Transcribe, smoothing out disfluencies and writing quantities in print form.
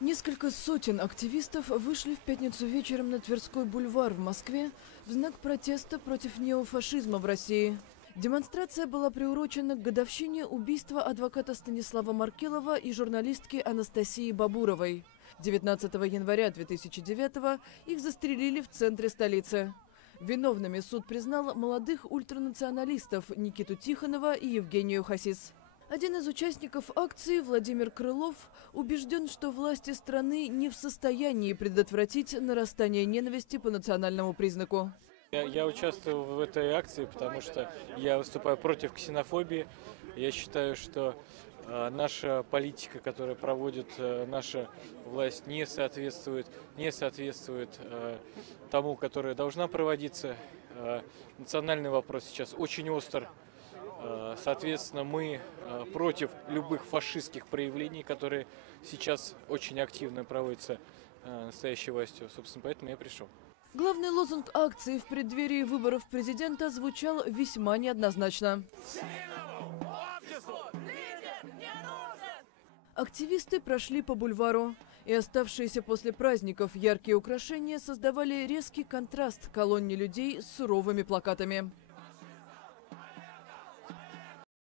Несколько сотен активистов вышли в пятницу вечером на Тверской бульвар в Москве в знак протеста против неофашизма в России. Демонстрация была приурочена к годовщине убийства адвоката Станислава Маркелова и журналистки Анастасии Бабуровой. 19 января 2009 их застрелили в центре столицы. Виновными суд признал молодых ультранационалистов Никиту Тихонова и Евгению Хасис. Один из участников акции, Владимир Крылов, убежден, что власти страны не в состоянии предотвратить нарастание ненависти по национальному признаку. Я участвую в этой акции, потому что я выступаю против ксенофобии. Я считаю, что наша политика, которую проводит наша власть, не соответствует тому, которая должна проводиться. Национальный вопрос сейчас очень остр. Соответственно, мы против любых фашистских проявлений, которые сейчас очень активно проводятся настоящей властью. Собственно, поэтому я пришел. Главный лозунг акции в преддверии выборов президента звучал весьма неоднозначно. Активисты прошли по бульвару, и оставшиеся после праздников яркие украшения создавали резкий контраст колонне людей с суровыми плакатами.